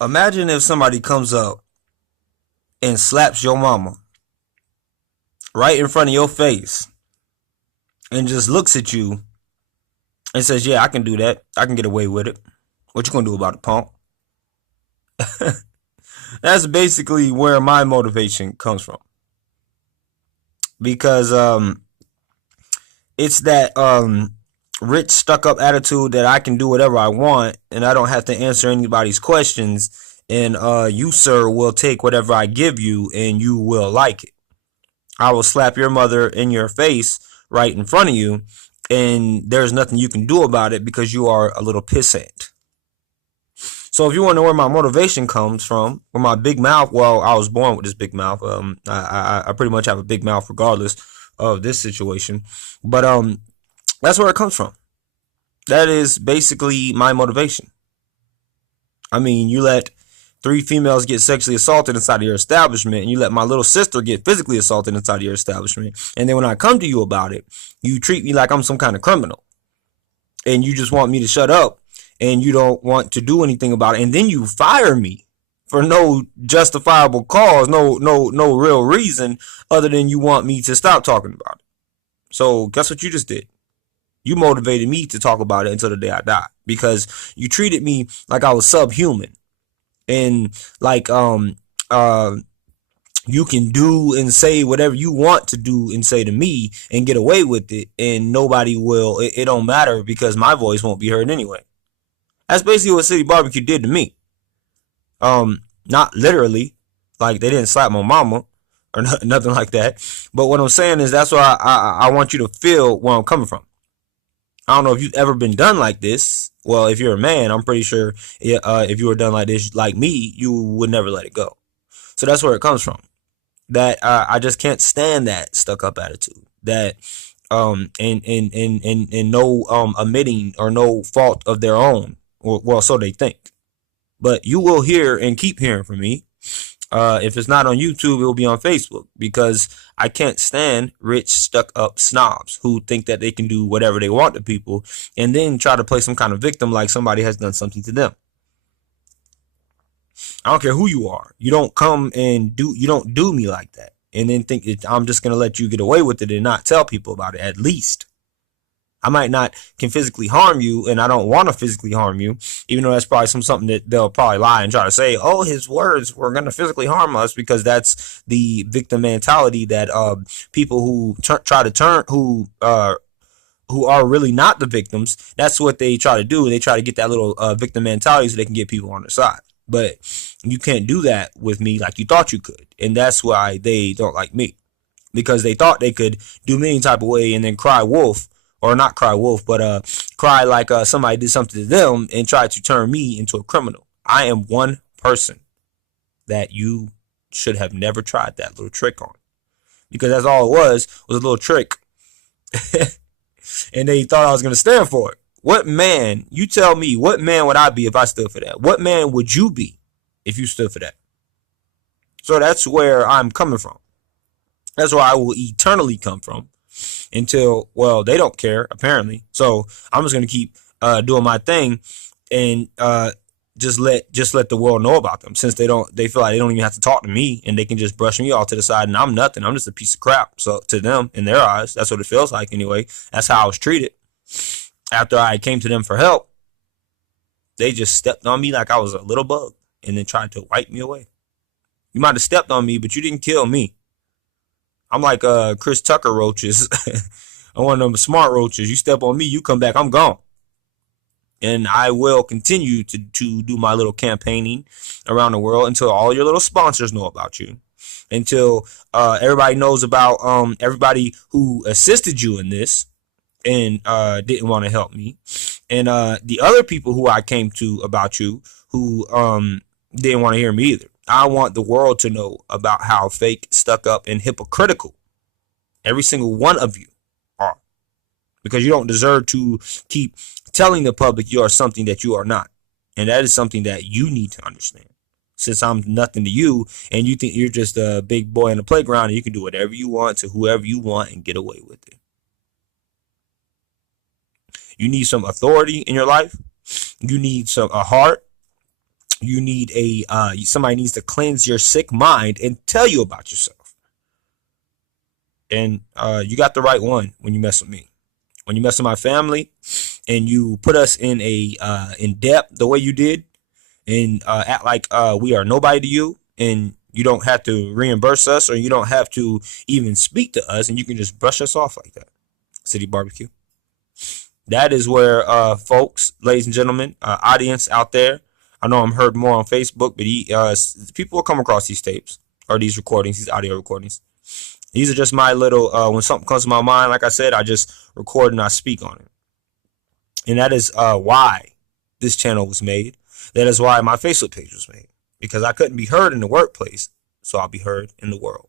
Imagine if somebody comes up and slaps your mama right in front of your face and just looks at you and says, "Yeah, I can do that. I can get away with it. What you gonna do about it, punk?" That's basically where my motivation comes from, because it's that rich stuck up attitude that I can do whatever I want and I don't have to answer anybody's questions, and you, sir, will take whatever I give you and you will like it. I will slap your mother in your face right in front of you, and there's nothing you can do about it because you are a little pissant. So if you want to know where my motivation comes from, where my big mouth, well, I was born with this big mouth. I pretty much have a big mouth regardless of this situation, but that's where it comes from. That is basically my motivation. I mean, you let three females get sexually assaulted inside of your establishment, and you let my little sister get physically assaulted inside of your establishment, and then when I come to you about it, you treat me like I'm some kind of criminal, and you just want me to shut up, and you don't want to do anything about it, and then you fire me for no justifiable cause, no real reason other than you want me to stop talking about it. So guess what you just did? You motivated me to talk about it until the day I die, because you treated me like I was subhuman, and like you can do and say whatever you want to do and say to me and get away with it, and nobody will. It don't matter because my voice won't be heard anyway. That's basically what City Barbecue did to me. Not literally, like they didn't slap my mama or nothing like that. But what I'm saying is that's why I want you to feel where I'm coming from. I don't know if you've ever been done like this. Well, if you're a man, I'm pretty sure if you were done like this, like me, you would never let it go. So that's where it comes from. That I just can't stand that stuck up attitude. That and no admitting or no fault of their own. Well, so they think. But you will hear and keep hearing from me. If it's not on YouTube, it will be on Facebook, because I can't stand rich, stuck up snobs who think that they can do whatever they want to people and then try to play some kind of victim like somebody has done something to them. I don't care who you are. You don't come and you don't do me like that and then think I'm just going to let you get away with it and not tell people about it. At least I might not can physically harm you, and I don't want to physically harm you, even though that's probably something that they'll probably lie and try to say, oh, his words were going to physically harm us, because that's the victim mentality that people who try to turn, who are really not the victims, that's what they try to do. They try to get that little victim mentality so they can get people on their side. But you can't do that with me like you thought you could, and that's why they don't like me, because they thought they could do me any type of way and then cry wolf, or not cry wolf, but cry like somebody did something to them and try to turn me into a criminal. I am one person that you should have never tried that little trick on, because that's all it was a little trick. And they thought I was going to stand for it. What man, you tell me, what man would I be if I stood for that? What man would you be if you stood for that? So that's where I'm coming from. That's where I will eternally come from until, well, they don't care apparently. So I'm just gonna keep doing my thing, and just let the world know about them, since they feel like they don't even have to talk to me and they can just brush me off to the side, and I'm nothing. I'm just a piece of crap. So to them, in their eyes, that's what it feels like anyway. That's how I was treated. After I came to them for help, they just stepped on me like I was a little bug and then tried to wipe me away. You might have stepped on me, but you didn't kill me. I'm like Chris Tucker roaches. I'm one of them smart roaches. You step on me, you come back, I'm gone. And I will continue to do my little campaigning around the world until all your little sponsors know about you. Until everybody knows about everybody who assisted you in this and didn't want to help me. And the other people who I came to about you who didn't want to hear me either. I want the world to know about how fake, stuck up, and hypocritical every single one of you are. Because you don't deserve to keep telling the public you are something that you are not. And that is something that you need to understand. Since I'm nothing to you, and you think you're just a big boy in the playground and you can do whatever you want to whoever you want and get away with it. You need some authority in your life. You need a heart. You need somebody needs to cleanse your sick mind and tell you about yourself. And you got the right one when you mess with me. When you mess with my family and you put us in in depth the way you did, and act like we are nobody to you, and you don't have to reimburse us, or you don't have to even speak to us, and you can just brush us off like that. City Barbecue. That is where, folks, ladies and gentlemen, audience out there, I know I'm heard more on Facebook, but people will come across these tapes or these recordings, these audio recordings. These are just my little, when something comes to my mind, like I said, I just record and I speak on it. And that is why this channel was made. That is why my Facebook page was made. Because I couldn't be heard in the workplace, so I'll be heard in the world.